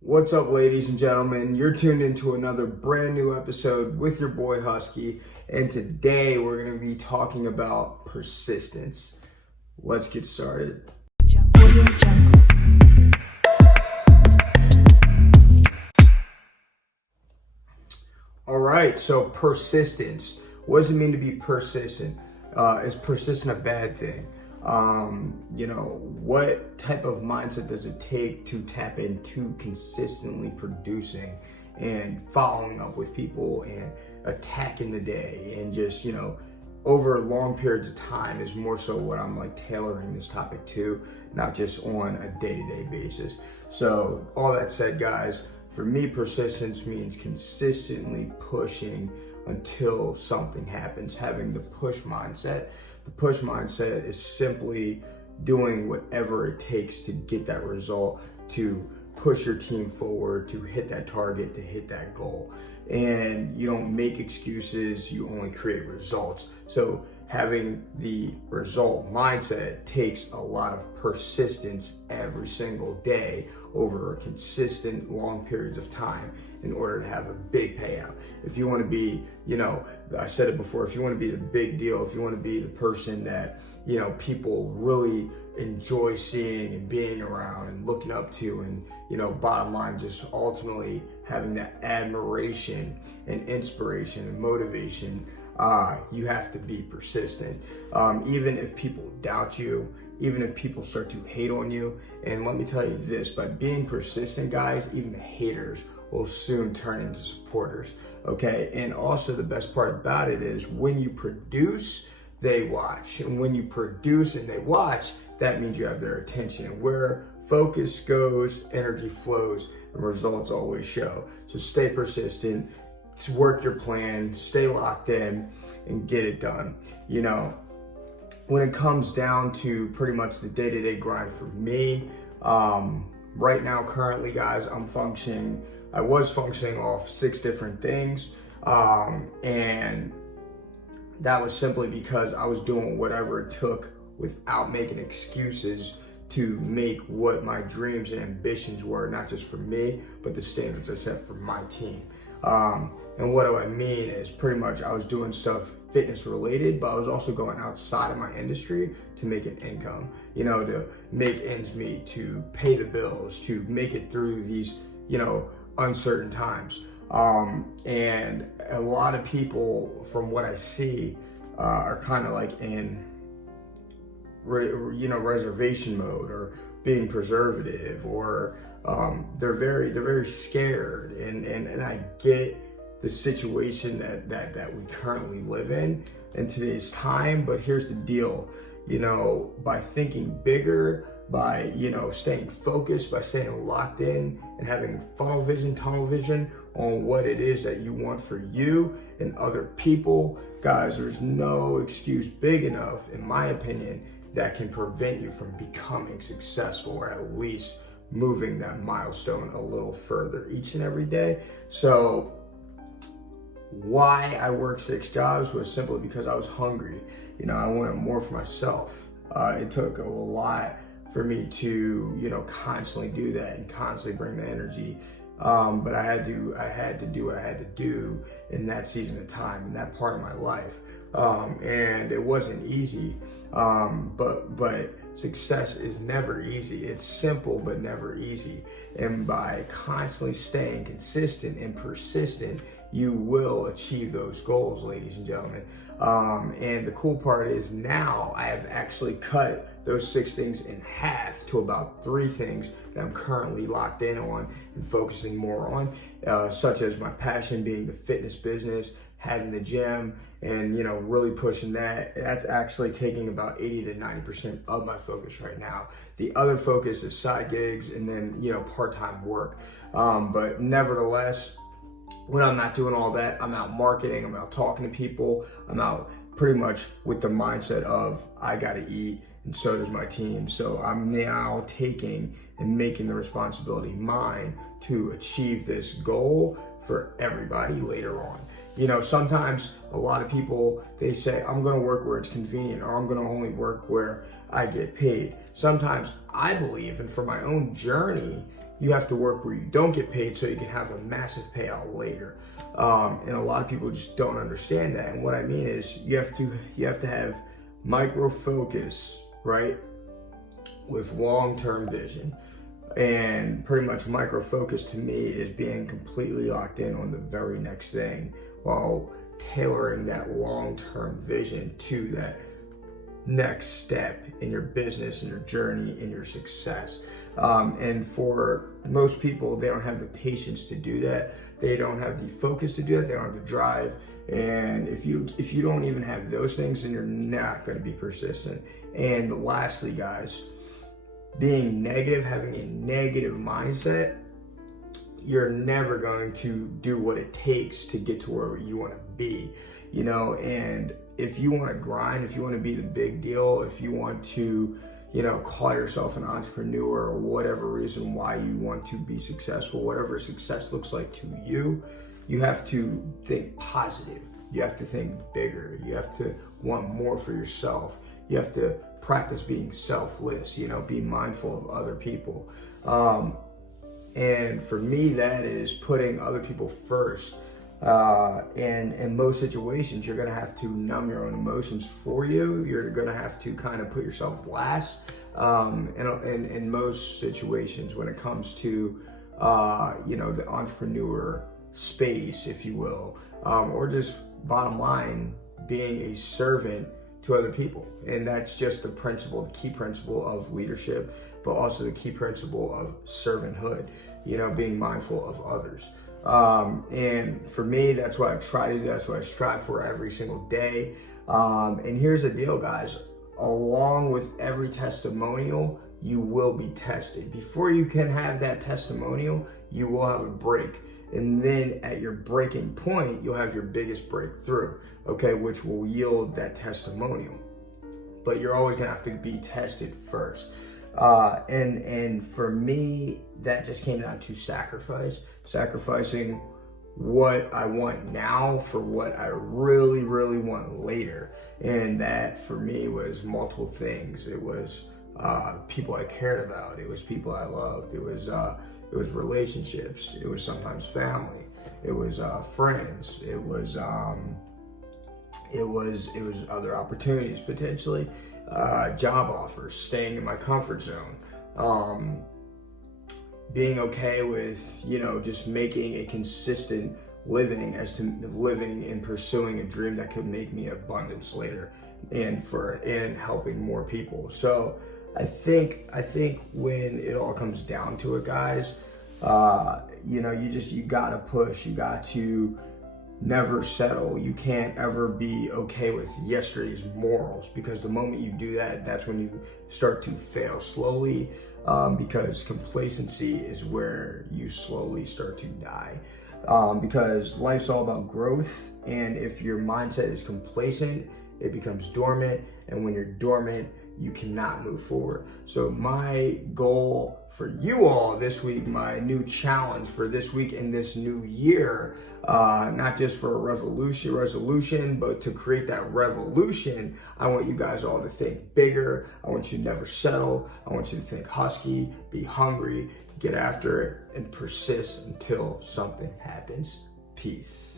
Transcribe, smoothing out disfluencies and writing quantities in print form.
What's up, ladies and gentlemen? You're tuned into another brand new episode with your boy Husky, and today we're going to be talking about persistence. Let's get started. All right, so persistence. What does it mean to be persistent? Is persistent a bad thing? What type of mindset does it take to tap into consistently producing and following up with people and attacking the day and just, over long periods of time is more so what I'm tailoring this topic to, not just on a day-to-day basis. So all that said, guys, for me, persistence means consistently pushing until something happens, having the push mindset. The push mindset is simply doing whatever it takes to get that result, to push your team forward, to hit that target, to hit that goal. And you don't make excuses, you only create results. So having the result mindset takes a lot of persistence every single day over consistent long periods of time in order to have a big payout. If you want to be, I said it before, if you want to be the big deal, if you want to be the person that, people really enjoy seeing and being around and looking up to, and, bottom line, just ultimately having that admiration and inspiration and motivation, you have to be persistent. Even if people doubt you, even if people start to hate on you. And let me tell you this, by being persistent, guys, even the haters will soon turn into supporters, okay? And also the best part about it is when you produce, they watch. And when you produce and they watch, that means you have their attention. And where focus goes, energy flows, and results always show. So stay persistent, work your plan, stay locked in, and get it done. When it comes down to pretty much the day-to-day grind for me, right now, currently, guys, I was functioning off 6 different things. And that was simply because I was doing whatever it took without making excuses to make what my dreams and ambitions were, not just for me, but the standards I set for my team. And what do I mean is pretty much I was doing stuff fitness related, but I was also going outside of my industry to make an income, to make ends meet, to pay the bills, to make it through these, uncertain times. And a lot of people, from what I see, are kind of like in, reservation mode, or being preservative, or they're very scared. And I get the situation that we currently live in today's time. But here's the deal, by thinking bigger, by, staying focused, by staying locked in and having tunnel vision on what it is that you want for you and other people, guys, there's no excuse big enough, in my opinion, that can prevent you from becoming successful, or at least moving that milestone a little further each and every day. So why I worked 6 jobs was simply because I was hungry. I wanted more for myself. It took a lot for me to, constantly do that and constantly bring the energy. But I had to do what I had to do in that season of time, in that part of my life. And it wasn't easy. But success is never easy. It's simple, but never easy. And by constantly staying consistent and persistent, you will achieve those goals, ladies and gentlemen. And the cool part is now I have actually cut those 6 things in half to about 3 things that I'm currently locked in on and focusing more on, such as my passion being the fitness business, having the gym, and really pushing that. That's actually taking about 80 to 90% of my focus right now. The other focus is side gigs and then part-time work. But nevertheless, when I'm not doing all that, I'm out marketing, I'm out talking to people, I'm out pretty much with the mindset of I gotta eat, and so does my team. So I'm now taking and making the responsibility mine to achieve this goal for everybody later on. Sometimes a lot of people, they say, I'm gonna work where it's convenient, or I'm gonna only work where I get paid. Sometimes I believe, and for my own journey, you have to work where you don't get paid so you can have a massive payout later. And a lot of people just don't understand that. And what I mean is you have to have micro focus, right, with long-term vision. And pretty much micro focus to me is being completely locked in on the very next thing while tailoring that long-term vision to that next step in your business, in your journey, in your success. And for most people, they don't have the patience to do that. They don't have the focus to do that. They don't have the drive. And if you don't even have those things, then you're not going to be persistent. And lastly, guys, being negative, having a negative mindset, you're never going to do what it takes to get to where you want to be, you know. And if you want to grind, if you want to be the big deal, if you want to, you know, call yourself an entrepreneur or whatever reason why you want to be successful, whatever success looks like to you, you have to think positive. You have to think bigger. You have to want more for yourself. You have to practice being selfless, you know, be mindful of other people. And for me, that is putting other people first. And in most situations, you're going to have to numb your own emotions for you. You're going to have to kind of put yourself last. In most situations, when it comes to, you know, the entrepreneur space, if you will, or just bottom line, being a servant to other people. And that's just the principle, the key principle of leadership, but also the key principle of servanthood, you know, being mindful of others. And for me, that's what I try to do. That's what I strive for every single day. And here's the deal, guys. Along with every testimonial, you will be tested. Before you can have that testimonial, you will have a break. And then at your breaking point, you'll have your biggest breakthrough, okay, which will yield that testimonial. But you're always gonna have to be tested first. And for me, that just came down to sacrificing what I want now for what I really, really want later. And that for me was multiple things. It was people I cared about. It was people I loved. It was relationships. It was sometimes family. It was friends. It was other opportunities potentially, job offers, staying in my comfort zone, being okay with, you know, just making a consistent living as to living and pursuing a dream that could make me abundance later, and helping more people. So I think when it all comes down to it, guys, you know, you gotta push. You got to never settle. You can't ever be okay with yesterday's morals, because the moment you do that, that's when you start to fail slowly, because complacency is where you slowly start to die, because life's all about growth. And if your mindset is complacent, it becomes dormant. And when you're dormant, you cannot move forward. So my goal for you all this week, my new challenge for this week and this new year, not just for a resolution, but to create that revolution, I want you guys all to think bigger. I want you to never settle. I want you to think husky, be hungry, get after it, and persist until something happens. Peace.